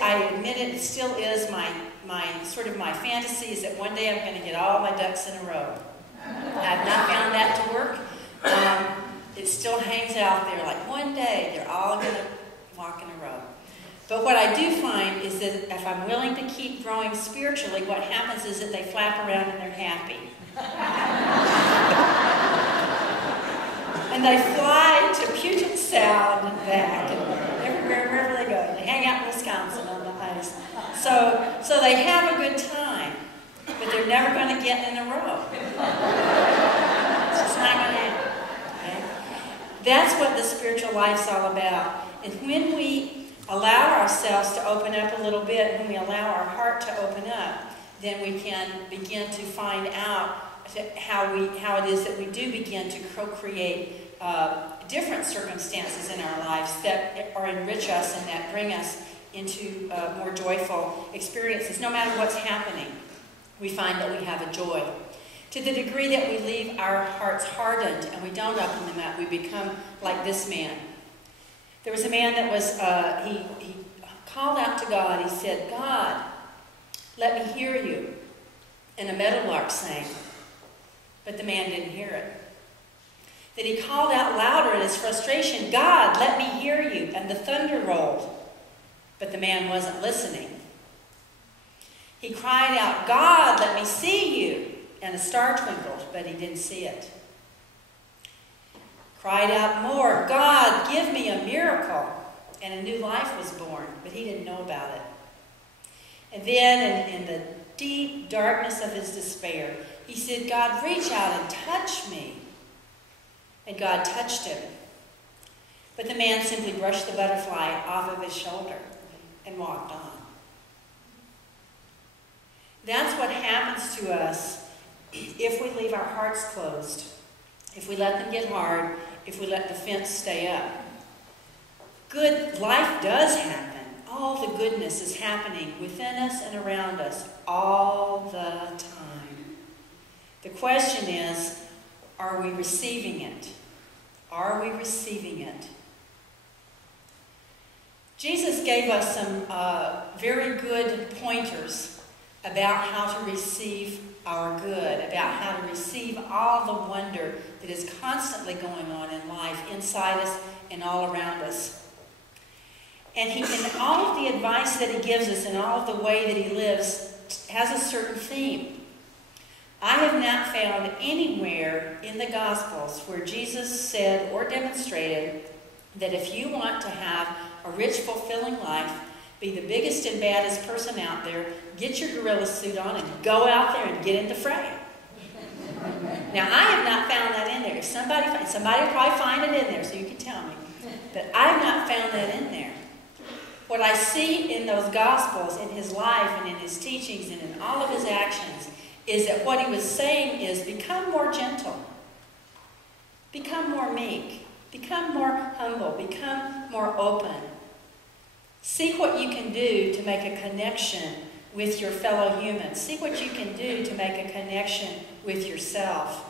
I admit it still is my sort of my fantasy is that one day I'm going to get all my ducks in a row. I've not found that to work. It still hangs out there like one day they're all going to walk in a row. But what I do find is that if I'm willing to keep growing spiritually, what happens is that they flap around and they're happy. And they fly to Puget Sound and back and everywhere, wherever they go. They hang out in Wisconsin on the ice. So they have a good time, but they're never going to get in a row. It's just not going to happen. Okay? That's what the spiritual life's all about. And when we allow ourselves to open up a little bit, when we allow our heart to open up, then we can begin to find out how it is that we do begin to co-create different circumstances in our lives that enrich us and that bring us into more joyful experiences. No matter what's happening, we find that we have a joy. To the degree that we leave our hearts hardened and we don't open them up, we become like this man. There was a man that was, he called out to God. He said, God, let me hear you. And a meadowlark sang. But the man didn't hear it. Then he called out louder in his frustration, God, let me hear you. And the thunder rolled. But the man wasn't listening. He cried out, God, let me see you. And a star twinkled, but he didn't see it. Cried out more, God, give me a miracle. And a new life was born, but he didn't know about it. And then in the deep darkness of his despair, he said, God, reach out and touch me. And God touched him. But the man simply brushed the butterfly off of his shoulder and walked on. That's what happens to us if we leave our hearts closed, if we let them get hard, if we let the fence stay up. Good life does happen. All the goodness is happening within us and around us all the time. The question is, are we receiving it? Are we receiving it? Jesus gave us some very good pointers about how to receive our good, about how to receive all the wonder that is constantly going on in life, inside us and all around us. And in all of the advice that he gives us and all of the way that he lives has a certain theme. I have not found anywhere in the Gospels where Jesus said or demonstrated that if you want to have a rich, fulfilling life, be the biggest and baddest person out there, get your gorilla suit on and go out there and get in the fray. Now, I have not found that in there. If somebody will probably find it in there, so you can tell me. But I have not found that in there. What I see in those Gospels, in his life and in his teachings and in all of his actions, is that what he was saying is become more gentle, become more meek, become more humble, become more open. See what you can do to make a connection with your fellow humans. See what you can do to make a connection with yourself.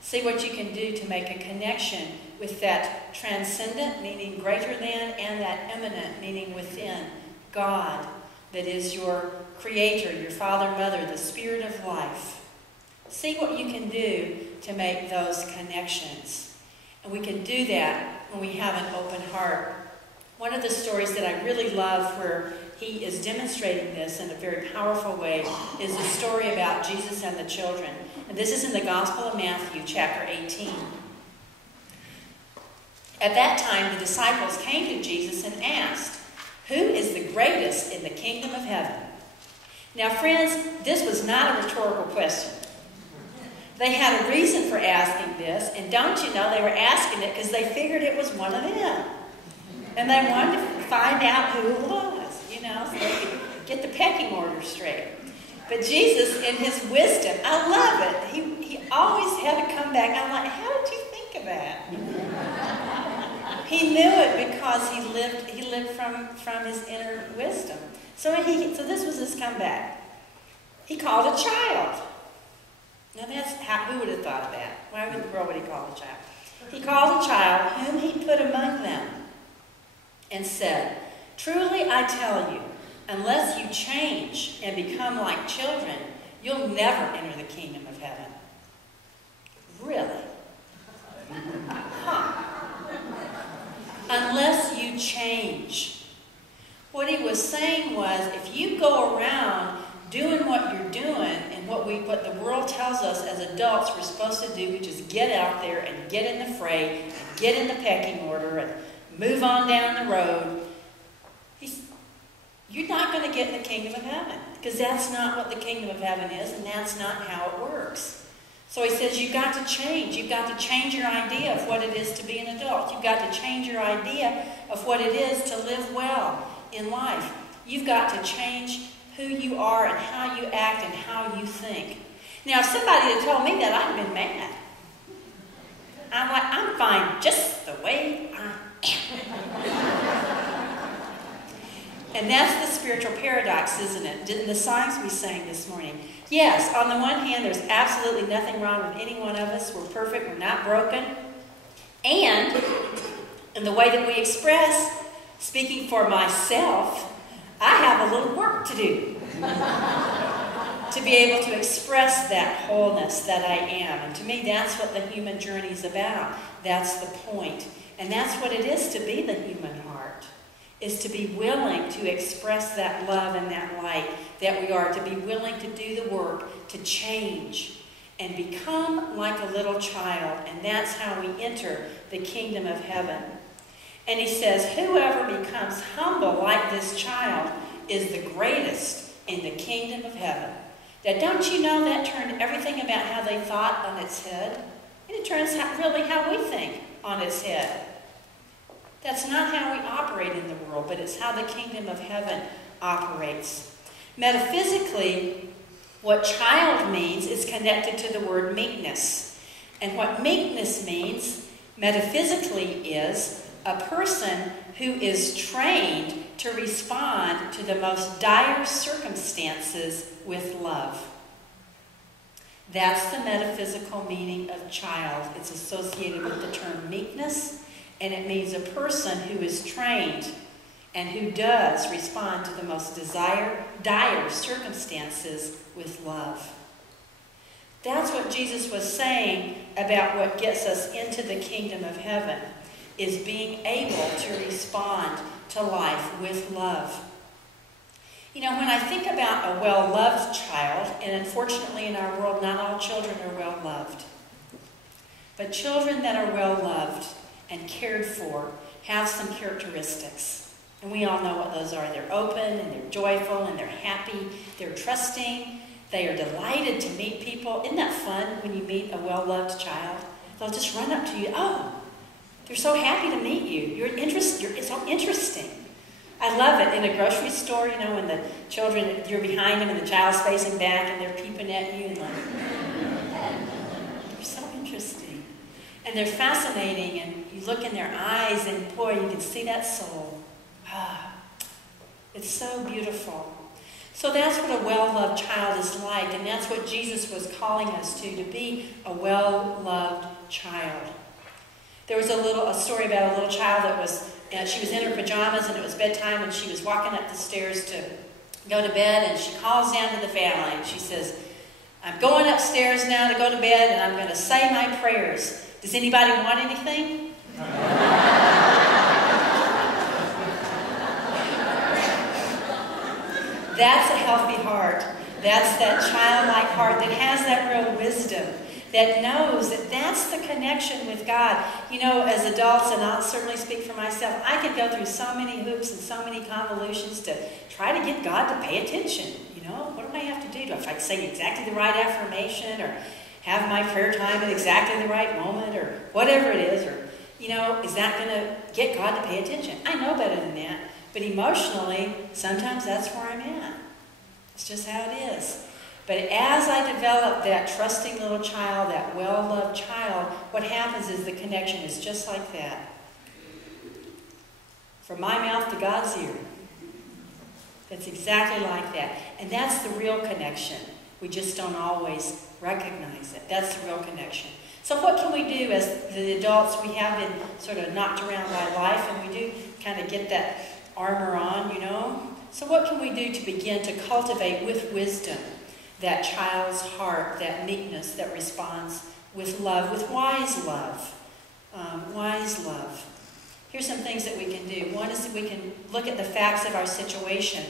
See what you can do to make a connection with that transcendent, meaning greater than, and that eminent, meaning within, God, that is your creator, your father, mother, the spirit of life. See what you can do to make those connections. And we can do that when we have an open heart. One of the stories that I really love where he is demonstrating this in a very powerful way is the story about Jesus and the children. And this is in the Gospel of Matthew, chapter 18. At that time, the disciples came to Jesus and asked, "Who is the greatest in the kingdom of heaven?" Now, friends, this was not a rhetorical question. They had a reason for asking this, and don't you know, they were asking it because they figured it was one of them. And they wanted to find out who it was, you know, so they could get the pecking order straight. But Jesus, in his wisdom, I love it. He always had to come back. I'm like, how did you think of that? He knew it because he lived from his inner wisdom. So this was his comeback. He called a child. Now who would have thought of that? Why in the world would he call a child? He called a child whom he put among them and said, Truly I tell you, unless you change and become like children, you'll never enter the kingdom of heaven. Really? Huh. Unless you change. What he was saying was, if you go around doing what you're doing and what the world tells us as adults we're supposed to do, which is get out there and get in the fray, and get in the pecking order, and move on down the road, you're not going to get in the kingdom of heaven, because that's not what the kingdom of heaven is, and that's not how it works. So he says you've got to change. You've got to change your idea of what it is to be an adult. You've got to change your idea of what it is to live well in life. You've got to change who you are and how you act and how you think. Now, if somebody had told me that, I'd have been mad. I'm like, I'm fine just the way I am. And that's the spiritual paradox, isn't it? In the songs we sang this morning. Yes, on the one hand, there's absolutely nothing wrong with any one of us. We're perfect. We're not broken. And in the way that we express, speaking for myself, I have a little work to do to be able to express that wholeness that I am. And to me, that's what the human journey is about. That's the point. And that's what it is to be the human heart, is to be willing to express that love and that light that we are, to be willing to do the work, to change and become like a little child. And that's how we enter the kingdom of heaven. And he says, whoever becomes humble like this child is the greatest in the kingdom of heaven. Now, don't you know that turned everything about how they thought on its head? And it turns really how we think on its head. That's not how we operate in the world, but it's how the kingdom of heaven operates. Metaphysically, what child means is connected to the word meekness. And what meekness means, metaphysically, is a person who is trained to respond to the most dire circumstances with love. That's the metaphysical meaning of child. It's associated with the term meekness, and it means a person who is trained and who does respond to the most dire circumstances with love. That's what Jesus was saying about what gets us into the kingdom of heaven, is being able to respond to life with love. You know, when I think about a well-loved child, and unfortunately in our world not all children are well-loved, but children that are well-loved and cared for have some characteristics. And we all know what those are. They're open, and they're joyful, and they're happy, they're trusting, they are delighted to meet people. Isn't that fun when you meet a well-loved child? They'll just run up to you. Oh, they're so happy to meet you. It's so interesting. I love it in a grocery store, you know, when the children, you're behind them and the child's facing back and they're peeping at you and like, they're so interesting. And they're fascinating, and you look in their eyes and boy, you can see that soul. Ah, it's so beautiful. So that's what a well-loved child is like, and that's what Jesus was calling us to be a well-loved child. There was a story about a little child that was, she was in her pajamas and it was bedtime and she was walking up the stairs to go to bed, and she calls down to the family and she says, I'm going upstairs now to go to bed and I'm going to say my prayers. Does anybody want anything? That's a healthy heart. That's that childlike heart that has that real wisdom, that knows that that's the connection with God. You know, as adults, and I'll certainly speak for myself, I could go through so many hoops and so many convolutions to try to get God to pay attention. You know, what do I have to do? Do I have to say exactly the right affirmation, or have my prayer time at exactly the right moment, or whatever it is, or, you know, is that going to get God to pay attention? I know better than that, but emotionally, sometimes that's where I'm at. It's just how it is. But as I develop that trusting little child, that well-loved child, what happens is the connection is just like that. From my mouth to God's ear. It's exactly like that. And that's the real connection. We just don't always recognize it. That's the real connection. So what can we do as the adults? We have been sort of knocked around by life, and we do kind of get that armor on, you know. So what can we do to begin to cultivate with wisdom that child's heart, that meekness that responds with love, with wise love? Wise love. Here's some things that we can do. One is that we can look at the facts of our situation.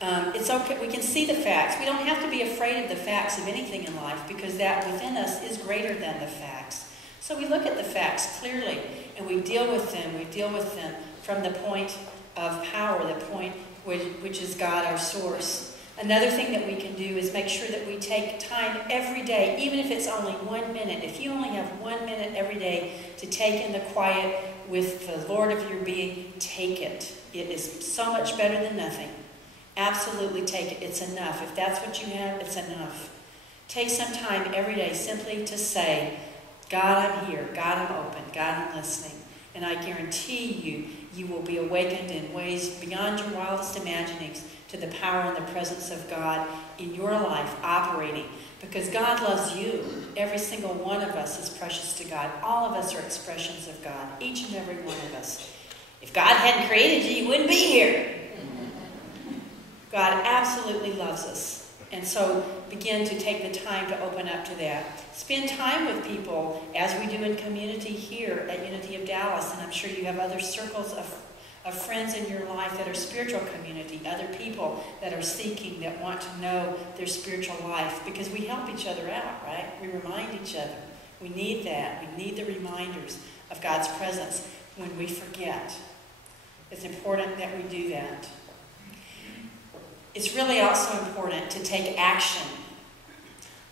It's okay. We can see the facts. We don't have to be afraid of the facts of anything in life because that within us is greater than the facts. So we look at the facts clearly and we deal with them. We deal with them from the point of power, the point which is God, our source. Another thing that we can do is make sure that we take time every day, even if it's only 1 minute. If you only have 1 minute every day to take in the quiet with the Lord of your being, take it. It is so much better than nothing. Absolutely take it. It's enough. If that's what you have, it's enough. Take some time every day simply to say, God, I'm here. God, I'm open. God, I'm listening. And I guarantee you, you will be awakened in ways beyond your wildest imaginings to the power and the presence of God in your life operating. Because God loves you. Every single one of us is precious to God. All of us are expressions of God. Each and every one of us. If God hadn't created you, you wouldn't be here. God absolutely loves us. And so begin to take the time to open up to that. Spend time with people as we do in community here at Unity of Dallas. And I'm sure you have other circles of friends in your life that are spiritual community, other people that are seeking, that want to know their spiritual life. Because we help each other out, right? We remind each other. We need that. We need the reminders of God's presence when we forget. It's important that we do that. It's really also important to take action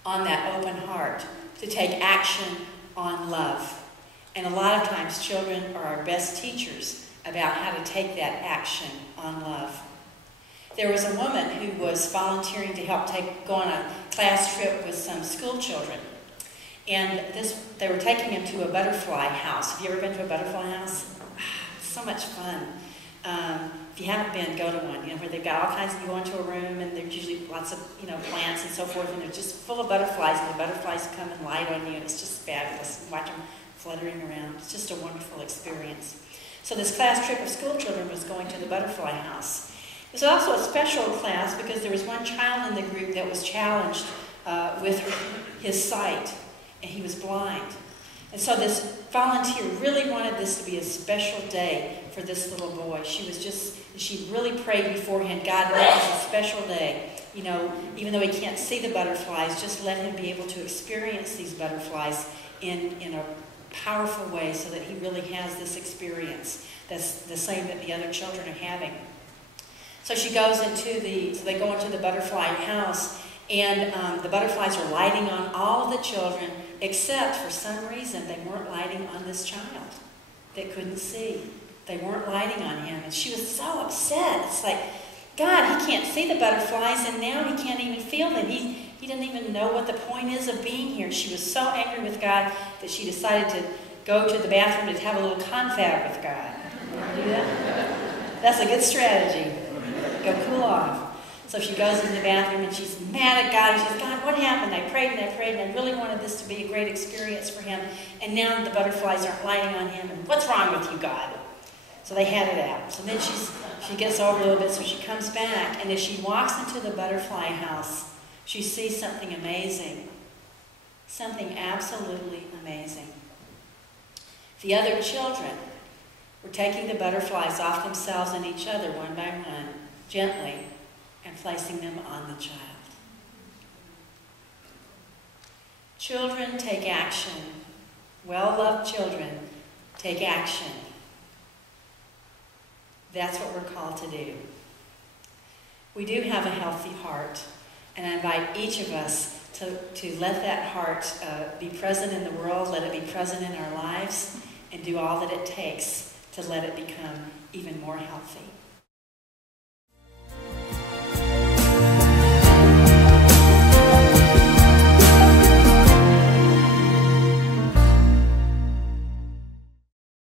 on that open heart, to take action on love. And a lot of times children are our best teachers about how to take that action on love. There was a woman who was volunteering to help go on a class trip with some school children. And they were taking them to a butterfly house. Have you ever been to a butterfly house? It's so much fun. If you haven't been, go to one, where they've got all kinds of, you go into a room and there's usually lots of, plants and so forth, and they're just full of butterflies, and the butterflies come and light on you, and it's just fabulous. Watch them fluttering around. It's just a wonderful experience. So this class trip of school children was going to the butterfly house. It was also a special class because there was one child in the group that was challenged with his sight, and he was blind. And so this volunteer really wanted this to be a special day for this little boy. She really prayed beforehand, God, make this a special day. Even though he can't see the butterflies, just let him be able to experience these butterflies in a powerful way so that he really has this experience that's the same that the other children are having. So they go into the butterfly house, and the butterflies are lighting on all of the children, except for some reason they weren't lighting on this child that couldn't see. They weren't lighting on him, and she was so upset. It's like, God, he can't see the butterflies, and now he can't even feel them. He doesn't even know what the point is of being here. She was so angry with God that she decided to go to the bathroom to have a little confab with God. You want to do that? That's a good strategy. Go cool off. So she goes in the bathroom and she's mad at God. And she says, God, what happened? I prayed and I prayed and I really wanted this to be a great experience for him. And now the butterflies aren't lighting on him. And what's wrong with you, God? So they had it out. So then she gets over a little bit. So she comes back. And as she walks into the butterfly house, she sees something amazing. Something absolutely amazing. The other children were taking the butterflies off themselves and each other one by one, gently, and placing them on the child. Children take action. Well-loved children take action. That's what we're called to do. We do have a healthy heart, and I invite each of us to let that heart be present in the world, let it be present in our lives, and do all that it takes to let it become even more healthy.